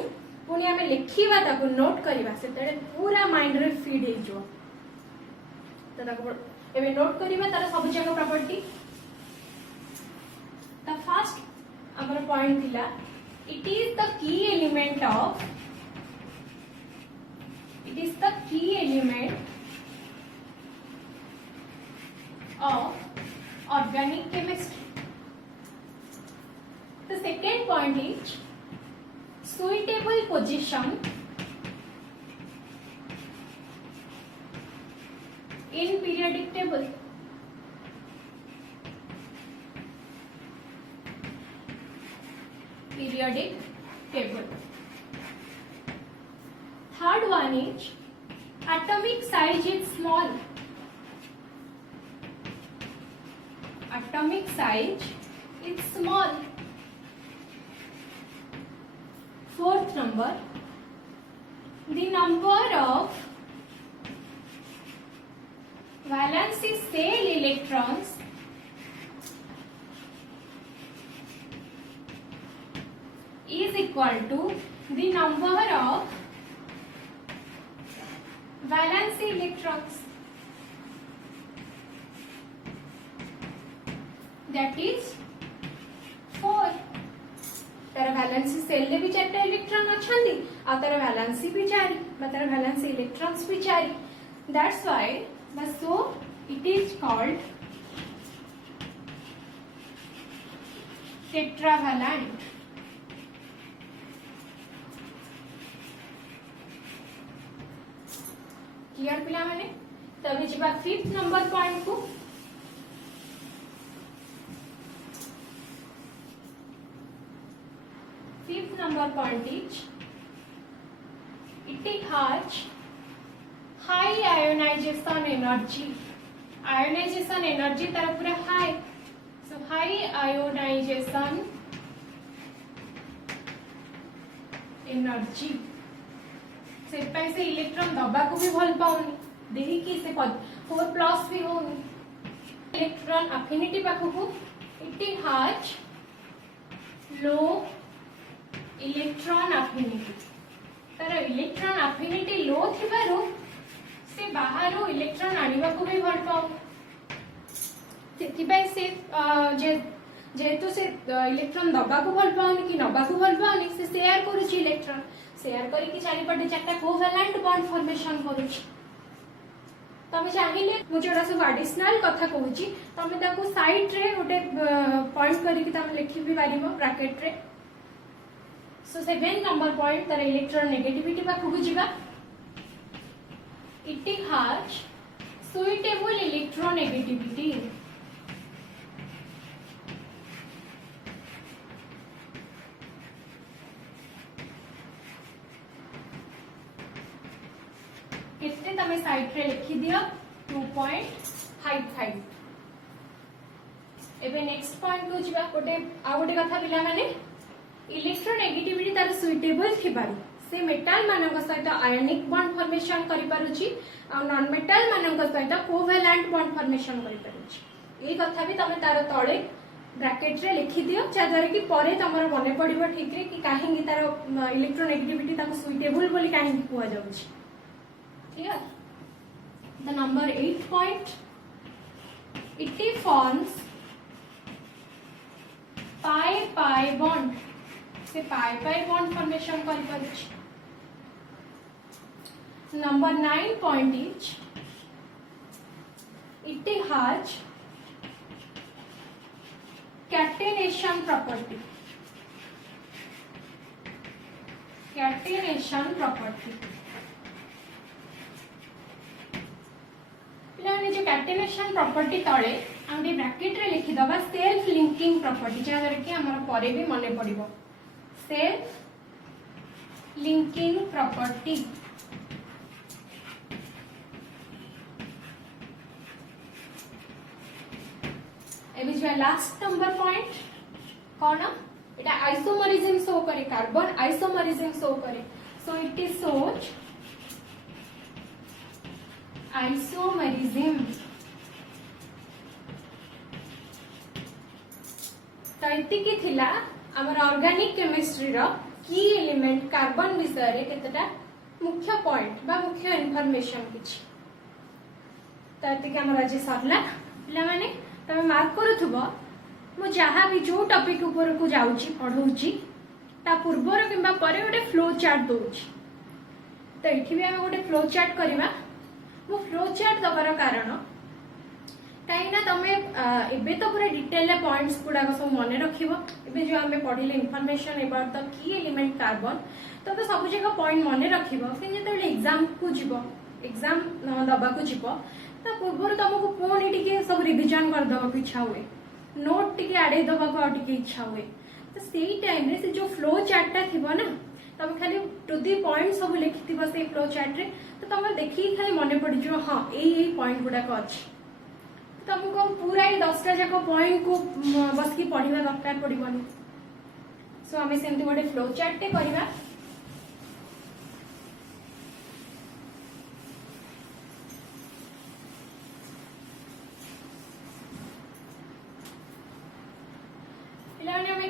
पुणी आमे लिखिबा ताको नोट करिबा सेते पूरा माइंड रे फीड हे जो त ताको एबे नोट करिबा तार सब जगह प्रॉपर्टी द फर्स्ट हमर पॉइंट थिला it is the key element of organic chemistry the second point is suitable position in periodic table third one is atomic size is small fourth number the number of valency shell electrons is equal to the number of valency electrons that is 4 तार वैलेंसी सेल ले भी 4टा इलेक्ट्रॉन अछंदी आ तार वैलेंसी भी 4 बा तार वैलेंसी इलेक्ट्रॉन्स भी 4 दैट्स व्हाई बस so it is called tetravalent clear पिला माने तबे जिबा 5th नंबर पॉइंट को fifth number point is it has high ionization energy. Ionization energy तार पूरा high, so high ionization energy से इलेक्ट्रॉन दबा को भी भल पाउनी देही कि से 4+ भी होनी इलेक्ट्रॉन अफिनिटी पाखु it has low electron affinity तार इलेक्ट्रॉन अफिनिटी लो थिबारु से बाहर इलेक्ट्रॉन आनिबा को भी भल पाउ सेथिबाई से जेहेतु से इलेक्ट्रॉन दबा को भल पाउनी कि नबा को भल पाउनी से शेयर करूची इलेक्ट्रॉन शेयर करिक चारिपटे चारटा कोवैलेंट बॉन्ड फॉर्मेशन करूची तमे चाहिए मुझे जोड़ा सब एडिशनल कथा कहूँ तमे ताको साइड रे गोटे पॉइंट करके तमे लिखि भी पारिबो ब्रैकेट रे सो 7 नंबर पॉइंट तार इलेक्ट्रॉन नेगेटिविटी पाखु जिबा इट हैज सुइटेबल इलेक्ट्रोनेगेटिविटी कितने तमे साइड रे लिखि दियो 2.55 एबे नेक्स्ट पॉइंट को जिबा गोटे आ गोटे कथा पिला माने इलेक्ट्रोनेगेटिविटी तार सुइटेबल थिबारु से मेटल मानक सहित आयनिक बॉन्ड फॉर्मेशन करि पारुची आ नॉन मेटल मानक सहित कोवैलेंट बॉन्ड फॉर्मेशन करि पारुची ए कथा भी तमे तार तळे ब्रैकेट रे लिखि दियो जादरे कि परे तमर मने पडिबो ठीक रे कि काहेंगी तार इलेक्ट्रोनेगेटिविटी ताको सुइटेबल बोली काहेंगी कुआ जाउची clear the number 8 point it forms pi bond से pi bond formation करि पारुछि number 9 point is it has catenation property जो कैटेनेशन प्रॉपर्टी तळे आंडी ब्रैकेट रे लिखि दबा सेल्फ लिंकिंग प्रॉपर्टी जहां कि हमर परे भी मने पड़िबो सेल्फ लिंकिंग प्रॉपर्टी एबी जो लास्ट नंबर पॉइंट कोन एटा आइसोमरिज्म शो करे कार्बन आइसोमरिज्म शो करे so it is shows isomerism तो एतिकी थिला हमर ऑर्गेनिक केमिस्ट्री रो की एलिमेंट कार्बन विषय रे केतटा मुख्य पॉइंट बा मुख्य इंफॉर्मेशन किछि तो एतिकी हमर आज सरला पिला माने तमे मार्क करूथबो मु जहा भी जो टॉपिक ऊपर को जाउची पढौची ता पूर्वर किबा परे गोटे फ्लो चार्ट दोउची तो एठी भी हम गोटे फ्लो चार्ट करबा मु फ्लो चार्ट दबार कारण कहीं ना तमे एबे तो पूरा डिटेल ले पॉइंट्स गुडा सब मन रखिबो एबे जो हमें पढिले information about the key element carbon तो सब जगह पॉइंट मन रखिबो कि जेते एग्जाम को जीवो एग्जाम दबा को जीवो ता पूर्वर तुमको पुणी टिके सब रिवीजन कर दबा को इच्छा हुए नोट टिके आडे दबा को टिके इच्छा हुए तो सेही टाइम रे से जो फ्लो चार्ट थिबो ना तब खाली टू दी पॉइंट सब लिखिथिबो से फ्लो चार्ट रे तो तुम देखिए खाली मन पड़ जो हाँ यही पॉइंट गुड़ाक अच्छी तुमको पूरा 10टा जाक पॉइंट को बस की पढ़ा दरकार पड़ोनी सो आम से गोटे फ्लो चार्ट टे करवा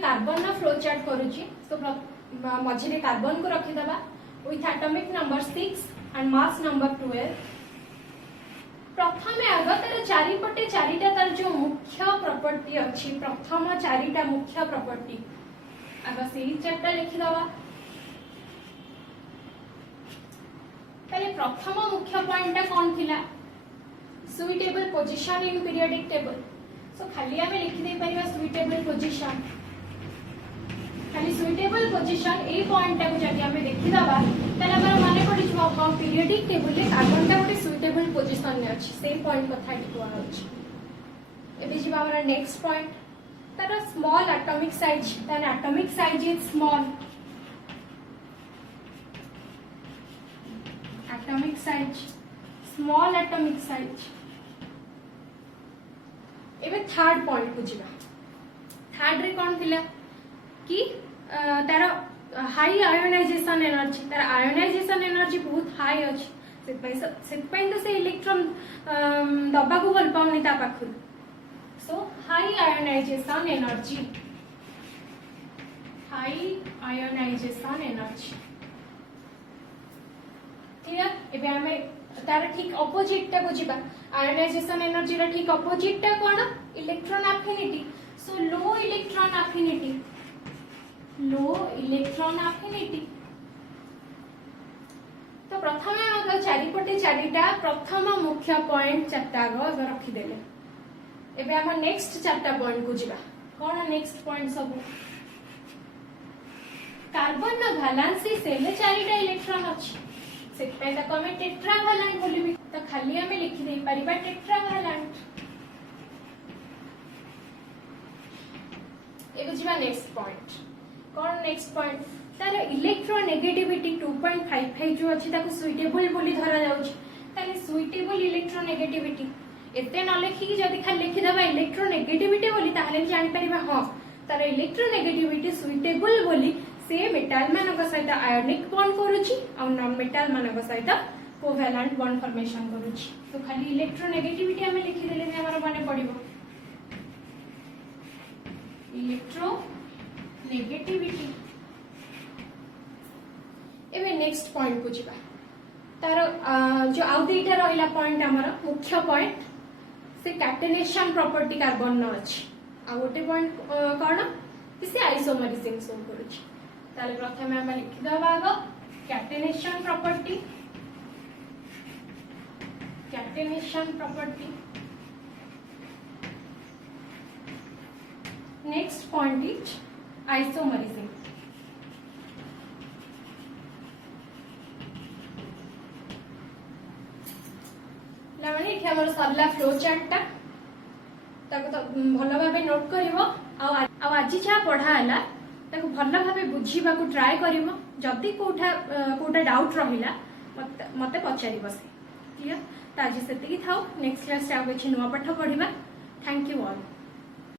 कार्बन फ्लो चार्ट करुची तो मझे कार्बन को रखीदबा with atomic number 6 and mass number 12 प्रथम आग तार चारिपटे चारिटा तार जो मुख्य प्रॉपर्टी अच्छी प्रथम चारिटा मुख्य प्रॉपर्टी आग से चारटा लिखिदबा ताले प्रथम मुख्य पॉइंट कौन थिला suitable position in periodic table so खाली आमे लिखि दे परिबा सुइटेबल पोजीशन खाली सुइटेबल पोजीशन ए पॉइंट को जदि आमे देखिदबा ताले हमर माने पड़ी जो हम पीरियोडिक टेबल ले कार्बन का गोटे सुइटेबल पोजीशन ने अछि से पॉइंट कथा लिखवा अछि एबे जिबा हमरा नेक्स्ट पॉइंट तार स्मॉल एटॉमिक साइज तार atomic size is small atomic size, small atomic size. एबे थर्ड पॉइंट को जीवा. थर्ड रे कौन थिला कि तार हाई आयोनाइजेशन एनर्जी, तार आयोनाइजेशन एनर्जी बहुत हाई अछि, से तो से इलेक्ट्रॉन दबा को भल पाउनी ता पाखु. So high ionization energy, high ionization energy. Clear. एबे हमें तार ठीक ऑपोजिट टा को जीवा. आयोनाइजेशन एनर्जी रा ठीक ऑपोजिट टा कोन? Electron affinity. So low electron affinity, low electron affinity. तो प्रथम हम चारिपटे चारिटा प्रथम मुख्य पॉइंट चारटा रखी देले. एबे हम नेक्स्ट चारटा पॉइंट को जीवा. कोन नेक्स्ट पॉइंट सब? कार्बन न वैलेंसी सेल चारिटा इलेक्ट्रॉन अछि, से पे त कमे टेट्रावैलेंट बोलिबी. तो खाली हमें लिखि दे परिबा टेट्रावैलेंट. एबे जीवा नेक्स्ट पॉइंट. कोन नेक्स्ट पॉइंट? तार इलेक्ट्रोनेगेटिविटी 2.55 जो अछि ताको सुइटेबल बोली धरा जाउछि. ताले सुइटेबल इलेक्ट्रोनेगेटिविटी एते न लिखि कि जदी खाली लिखि दबा इलेक्ट्रोनेगेटिविटी बोली ताहले जानि परिबा हां तार इलेक्ट्रोनेगेटिविटी सुइटेबल बोली से मेटाल मानक सहित आयोनिक बॉन्ड करूछि और नॉन मेटाल मानक सहित कोवैलेंट बॉन्ड फॉर्मेशन करूछि. तो खाली इलेक्ट्रोनेगेटिविटी हमें लिखि देले भी हमर माने पड़िबो इलेक्ट्रोनेगेटिविटी. एबे नेक्स्ट पॉइंट को जीवा. तार जो आउ दुईटा रहिला पॉइंट हमर मुख्य पॉइंट से कैटेनेशन प्रॉपर्टी कार्बन न अछि. आ गोटे पॉइंट कोन से आइसोमरिज्म शो करूछि. ताले प्रथमे हम लिखि दबा आगो catenation property, catenation property. Next point is isomerism. लावणी एठी हमर सरला फ्लो चार्ट ताको तो भलो भाबे नोट करिवो. आ आज जा पढ़ा हला ताको भलो भाबे बुझीबा को ट्राई करिवो. जदी कोठा डाउट रहिला मते पचारिबो से. क्लियर. त आज सेतिकी थाओ. नेक्स्ट क्लास आ किछि नुवा पाठ पढिबा. Thank you all.